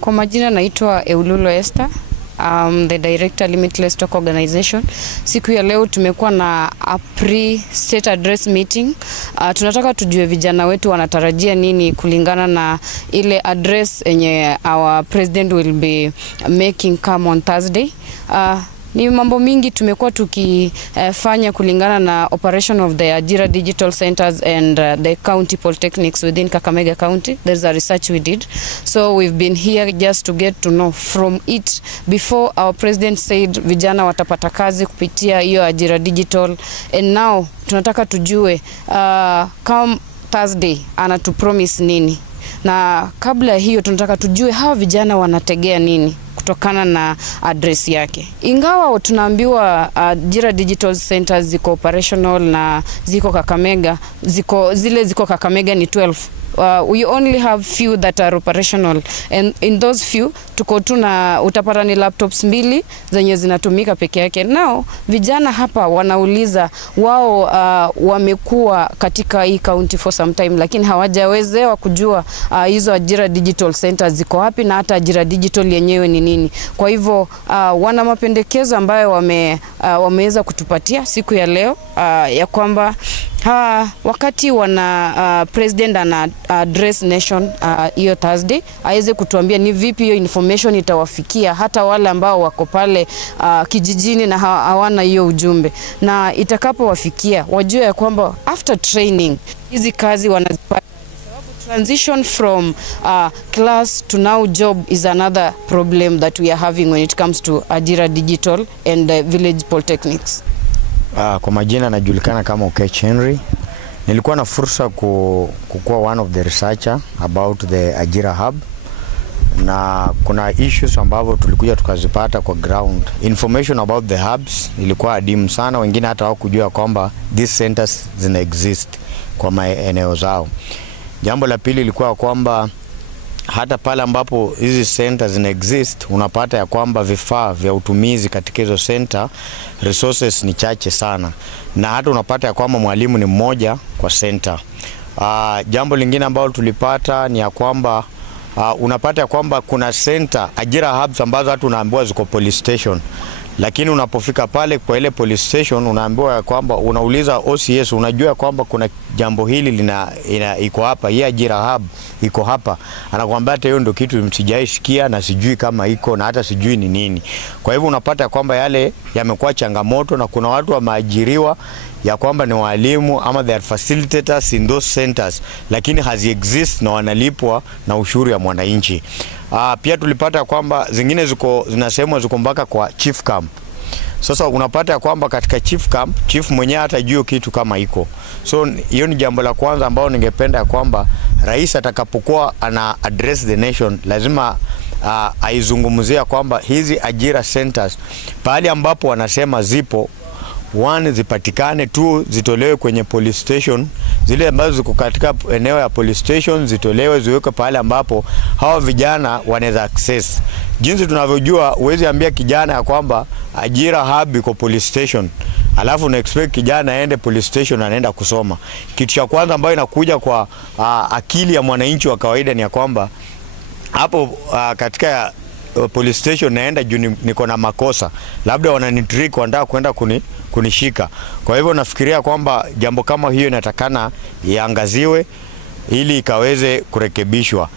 Kwa majina naitwa Eululo Esther, the Director Limitless Stock Organization. Siku ya leo tumekuwa na a pre-state address meeting. Tunataka tujue vijana wetu wanatarajia nini kulingana na ile address yenye our president will be making come on Thursday. Ni mambo mingi tumekuwa tukifanya kulingana na operation of the Ajira Digital Centers and the county polytechnics within Kakamega County. There's a research we did. So we've been here just to get to know from it. Before our president said vijana watapata kazi kupitia hiyo Ajira Digital, and now tunataka tujue come Thursday anatupromise nini. Na kabla hiyo tunataka tujue hawa vijana wanategea nini kutokana na address yake. Ingawa tunaambiwa Ajira Digital Centers ziko operational na ziko Kakamega, ziko Kakamega ni 12. We only have few that are operational, and in those few tuko tuna utapata ni laptops 2 zenye zinatumika peke yake. Now vijana hapa wanauliza wao wamekuwa katika hii county for some time, lakini hawajawezewa kujua hizo Ajira Digital Centers ziko wapi na hata Ajira Digital yenyewe ni nini. Kwa hivyo wana mapendekezo ambayo wameweza kutupatia siku ya leo ya kwamba wakati wana president ana address nation hiyo Thursday aweze kutuambia ni vipi hiyo information itawafikia hata wale ambao wako pale kijijini na hawana hiyo ujumbe, na itakapowafikia wajue ya kwamba after training hizi kazi wanazipata. Transition from class to now job is another problem that we are having when it comes to Ajira Digital and village polytechnics. Kwa majina najulikana kama Henry. Nilikuwa na fursa kukuwa one of the researcher about the Ajira Hub, na kuna issues ambavyo tulikuja tukazipata kwa ground. Information about the hubs ilikuwa adimu sana, wengine hata hawakujua kwamba these centers zina exist kwa maeneo zao. Jambo la pili ilikuwa kwamba hata pale ambapo hizi centers zina exist, unapata ya kwamba vifaa vya utumizi katika hizo center resources ni chache sana, na hata unapata ya kwamba mwalimu ni mmoja kwa center. Jambo lingine ambalo tulipata ni ya kwamba unapata ya kwamba kuna center Ajira hubs ambazo hata unaambiwa ziko police station, lakini unapofika pale kwa ile police station unaambiwa kwamba unauliza OCS, unajua kwamba kuna jambo hili iko hapa, hii Ajira Hub iko hapa. Anakuambia hata hiyo ndio kitu msijaisikia na sijui kama iko na hata sijui ni nini. Kwa hivyo unapata kwamba yale yamekuwa changamoto, na kuna watu wameajiriwa ya kwamba ni walimu ama they are facilitators in those centers, lakini hazi exist na wanalipwa na ushuru ya mwananchi. Pia tulipata kwamba zingine zinasemwa ziko mpaka kwa chief camp. Sasa unapata kwamba katika chief camp, chief mwenyewe hata juu kitu kama iko. So hiyo ni jambo la kwanza ambao ningependa kwamba rais atakapokuwa ana address the nation lazima aizungumzia kwamba hizi Ajira centers pale ambapo wanasema zipo, 1 zipatikane, 2 zitolewe kwenye police station. Zile ambazo ziko katika eneo ya police station zitolewe ziwekwe pale ambapo hawa vijana wanaweza access. Jinsi tunavyojua uwezi ambia kijana ya kwamba Ajira Hub iko police station alafu una expect kijana aende police station anaenda kusoma. Kitu cha kwanza ambayo inakuja kwa akili ya mwananchi wa kawaida ni ya kwamba hapo katika police station naenda juu niko na makosa, labda wananitrick, wanataka kwenda kunishika. Kwa hivyo nafikiria kwamba jambo kama hiyo inatakana iangaziwe ili ikaweze kurekebishwa.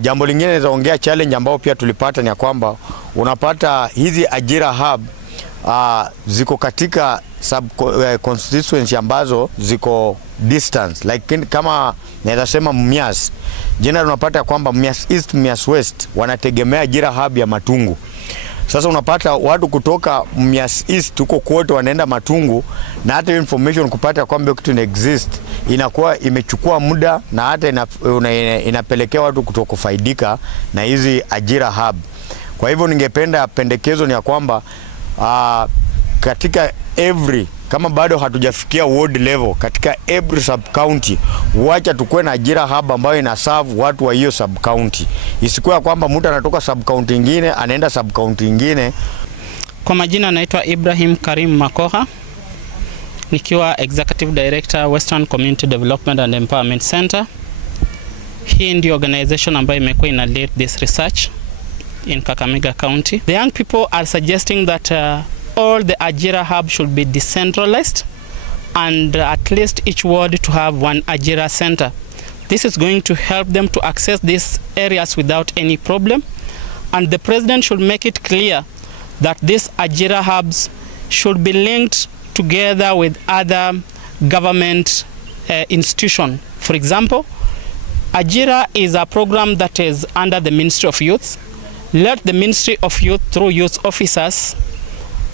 Jambo lingine naweza ongea challenge ambao pia tulipata ni ya kwamba unapata hizi Ajira Hub ziko katika sub constituency ambazo ziko distance, like kama naweza sema Mumias. Jina unapata kwamba Mumias East, Mumias West wanategemea Ajira Hub ya Matungu. Sasa unapata watu kutoka Mumias East huko kote wanaenda Matungu, na hata information kupata kwamba kitu exist inakuwa imechukua muda, na hata inapelekea watu kutokufaidika na hizi Ajira Hub. Kwa hivyo ningependa pendekezo ni ya kwamba katika kama bado hatujafikia ward level, katika every sub county wacha tukue na Ajira Hub ambayo ina serve watu wa hiyo sub county. Isikuwa kwamba mtu anatoka sub county nyingine anaenda sub county nyingine. Kwa majina naitwa Ibrahim Karim Makoha, nikiwa Executive Director Western Community Development and Empowerment Center. Hii ndio organization ambayo imekuwa ina lead this research in Kakamega County. The young people are suggesting that all the Ajira hub should be decentralized and at least each ward to have one Ajira center. This is going to help them to access these areas without any problem, and the president should make it clear that these Ajira hubs should be linked together with other government institutions. For example, Ajira is a program that is under the Ministry of Youth. Let the Ministry of Youth, through youth officers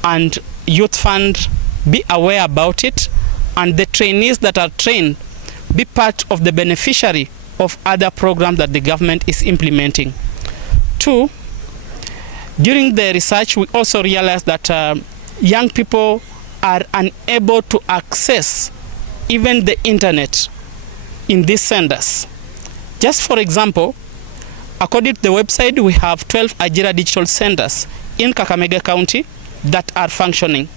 and youth fund, be aware about it, and the trainees that are trained be part of the beneficiary of other programs that the government is implementing. 2, during the research, we also realized that young people are unable to access even the internet in these centers. Just for example, according to the website, we have 12 Ajira Digital Centers in Kakamega County that are functioning.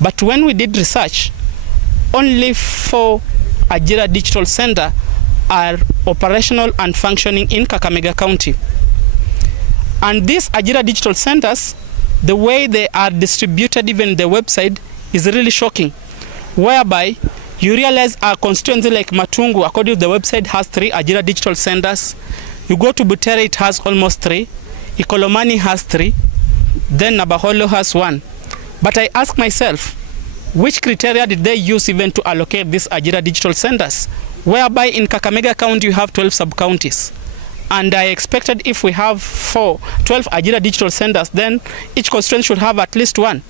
But when we did research, only 4 Ajira Digital Center are operational and functioning in Kakamega County. And these Ajira Digital Centers, the way they are distributed even the website is really shocking, whereby you realize a constituency like Matungu, according to the website, has 3 Ajira Digital Centers. You go to Butere, it has almost 3. Ikolomani has 3. Then Nabaholo has 1. But I ask myself, which criteria did they use even to allocate these Ajira Digital Centers? Whereby in Kakamega County you have 12 sub-counties. And I expected if we have 12 Ajira Digital Centers, then each constituency should have at least 1,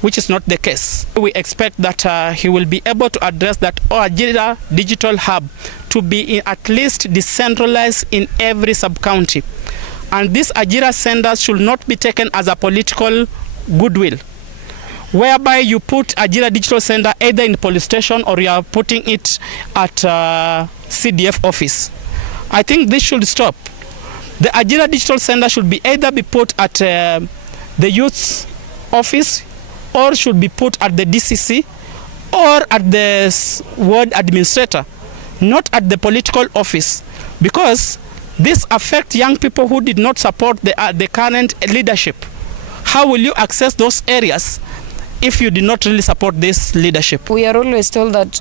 which is not the case. We expect that he will be able to address that Ajira Digital Hub to be at least decentralized in every sub-county. And these Ajira centers should not be taken as a political goodwill, whereby you put Ajira Digital Center either in the police station or you are putting it at CDF office. I think this should stop. The Ajira Digital Center should be either be put at the youth office, or should be put at the DCC, or at the ward administrator, not at the political office, because this affects young people who did not support the current leadership. How will you access those areas if you did not really support this leadership? We are always told that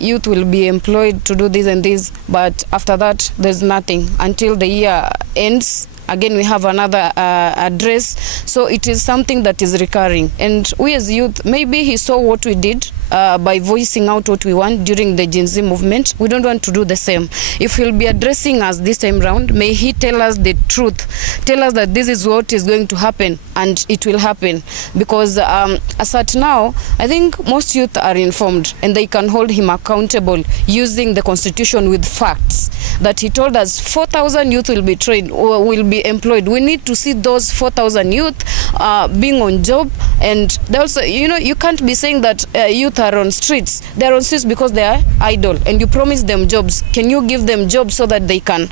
youth will be employed to do this and this, but after that there's nothing until the year ends. Again, we have another address. So it is something that is recurring. And we as youth, maybe he saw what we did by voicing out what we want during the Gen Z movement. We don't want to do the same. If he'll be addressing us this time round, may he tell us the truth. Tell us that this is what is going to happen, and it will happen. Because as at now, I think most youth are informed, and they can hold him accountable using the constitution with facts. That he told us 4,000 youth will be trained or will be employed. We need to see those 4,000 youth being on job. And they also, you know, you can't be saying that youth are on streets. They're on streets because they are idle, and you promise them jobs. Can you give them jobs so that they can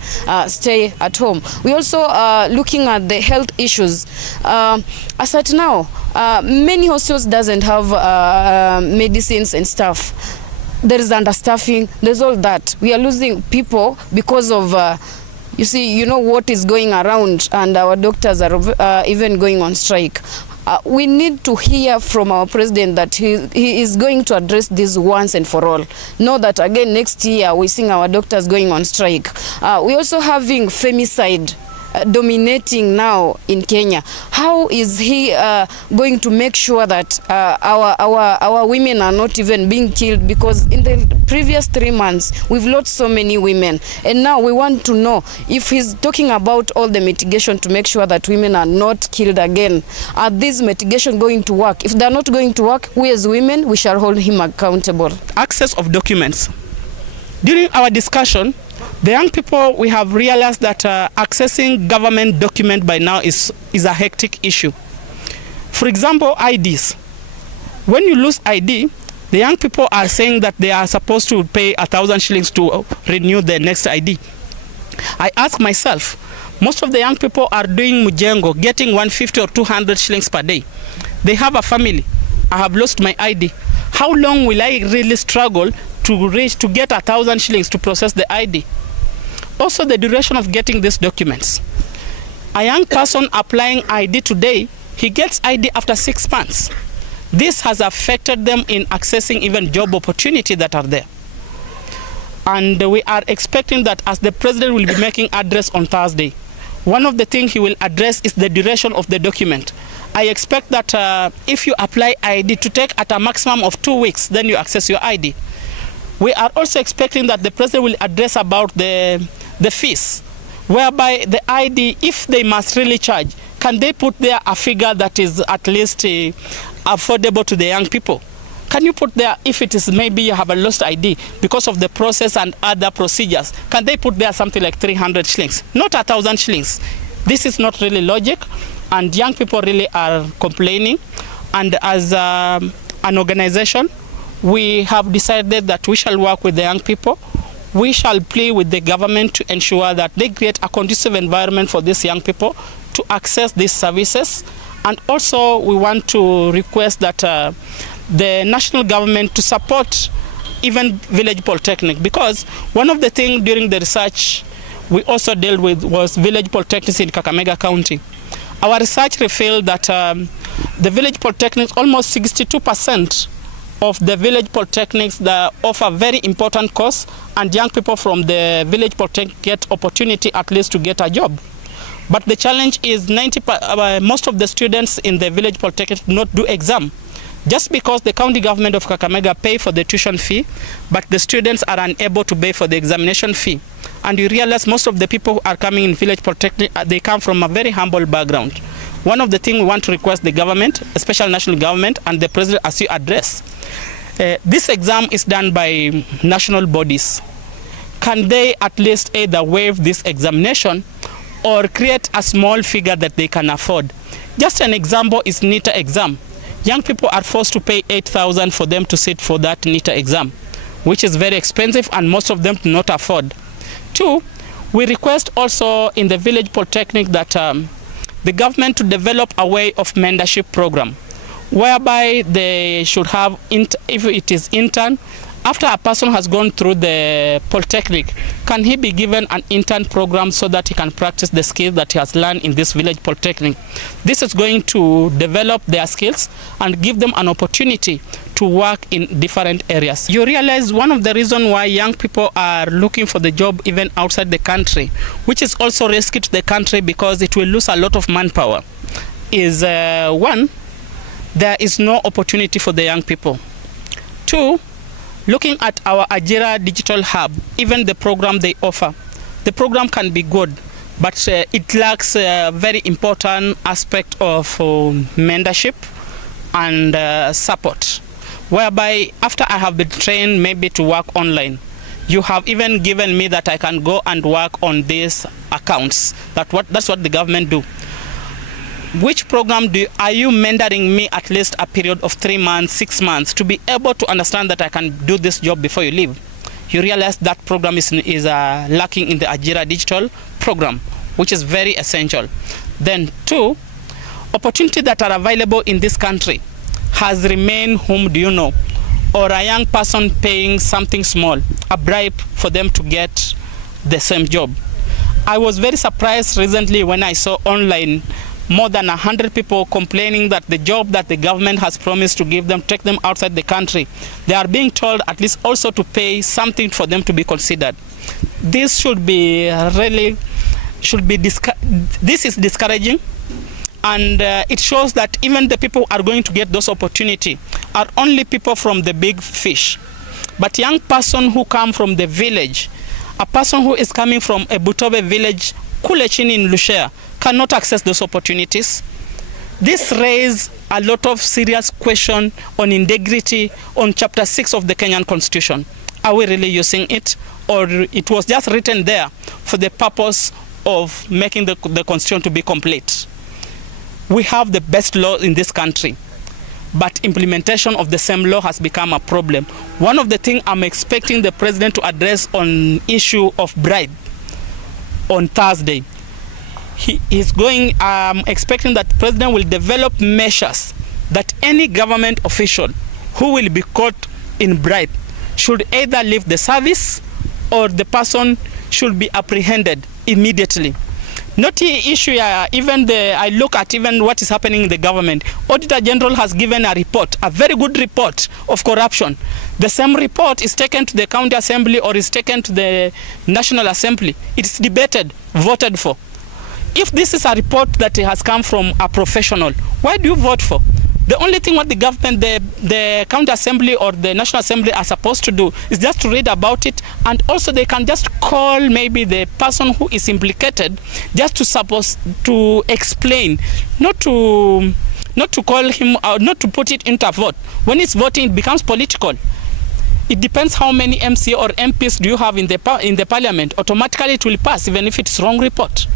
stay at home? We also looking at the health issues. As at now, many hospitals doesn't have medicines and stuff. There is understaffing, there's all that. We are losing people because of, you see, you know what is going around, and our doctors are even going on strike. We need to hear from our president that he is going to address this once and for all. Know that again next year we see our doctors going on strike. We also having femicide dominating now in Kenya. How is he going to make sure that our women are not even being killed? Because in the previous 3 months we've lost so many women, and now we want to know if he's talking about all the mitigation to make sure that women are not killed again. Are these mitigation going to work? If they're not going to work, we as women, we shall hold him accountable. Access of documents. During our discussion, the young people, we have realized that accessing government document by now is a hectic issue. For example, IDs. When you lose ID, the young people are saying that they are supposed to pay 1,000 shillings to renew their next ID. I ask myself, most of the young people are doing mujengo, getting 150 or 200 shillings per day. They have a family. I have lost my ID. How long will I really struggle to get 1,000 shillings to process the ID? also the duration of getting these documents. A young person applying ID today, he gets ID after 6 months. This has affected them in accessing even job opportunity that are there. And we are expecting that as the president will be making address on Thursday, one of the things he will address is the duration of the document. I expect that if you apply ID to take at a maximum of 2 weeks, then you access your ID. We are also expecting that the president will address about the fees, whereby the ID, if they must really charge, can they put there a figure that is at least affordable to the young people? Can you put there, if it is maybe you have a lost ID because of the process and other procedures, can they put there something like 300 shillings, not 1,000 shillings? This is not really logic, and young people really are complaining. And as an organization, we have decided that we shall work with the young people. We shall plea with the government to ensure that they create a conducive environment for these young people to access these services. And also we want to request that the national government to support even village polytechnic, because one of the things during the research we also dealt with was village polytechnics in Kakamega County. Our research revealed that the village polytechnics, almost 62% of the village polytechnics that offer very important course, and young people from the village polytechnic get opportunity at least to get a job. But the challenge is most of the students in the village polytechnic do not do exam, just because the county government of Kakamega pay for the tuition fee, but the students are unable to pay for the examination fee. And you realize most of the people who are coming in village polytechnic, they come from a very humble background. One of the things we want to request the government, especially national government, and the president as you address, this exam is done by national bodies. Can they at least either waive this examination or create a small figure that they can afford? Just an example is NITA exam. Young people are forced to pay 8,000 for them to sit for that NITA exam, which is very expensive and most of them do not afford. 2, we request also in the village polytechnic that the government to develop a way of mentorship program, whereby they should have, if it is intern, after a person has gone through the polytechnic, can he be given an intern program so that he can practice the skills that he has learned in this village polytechnic? This is going to develop their skills and give them an opportunity to work in different areas. You realize one of the reasons why young people are looking for the job even outside the country, which is also risky to the country because it will lose a lot of manpower, is 1, there is no opportunity for the young people. 2, looking at our Ajira Digital HUB, even the program they offer, the program can be good, but it lacks a very important aspect of mentorship and support, whereby after I have been trained maybe to work online, you have even given me that I can go and work on these accounts. That's what the government do. Which program are you mentoring me at least a period of 3 months, 6 months to be able to understand that I can do this job before you leave? You realize that program is lacking in the Ajira Digital program, which is very essential. Then 2, opportunities that are available in this country has remained whom do you know, or a young person paying something small, a bribe for them to get the same job. I was very surprised recently when I saw online more than 100 people complaining that the job that the government has promised to give them, take them outside the country, they are being told at least also to pay something for them to be considered. This should be really, this is discouraging, and it shows that even the people who are going to get those opportunities are only people from the big fish. But young person who come from the village, a person who is coming from a Butobe village, kule chini in Lushea, cannot access those opportunities. This raises a lot of serious questions on integrity on Chapter 6 of the Kenyan Constitution. Are we really using it, or it was just written there for the purpose of making the Constitution to be complete? We have the best law in this country, but implementation of the same law has become a problem. One of the things I'm expecting the president to address on issue of bribe on Thursday, I'm expecting that the president will develop measures that any government official who will be caught in bribe should either leave the service or the person should be apprehended immediately. Not the issue, I look at even what is happening in the government. Auditor General has given a report, a very good report of corruption. The same report is taken to the county assembly or is taken to the National Assembly. It's debated, voted for. If this is a report that has come from a professional, why do you vote for? The only thing what the government, the county assembly or the national assembly are supposed to do is just to read about it, and also they can just call maybe the person who is implicated just to explain, not to call him, not to put it into a vote. When it's voting, it becomes political. It depends how many MC or MPs do you have in the parliament. Automatically it will pass even if it's wrong report.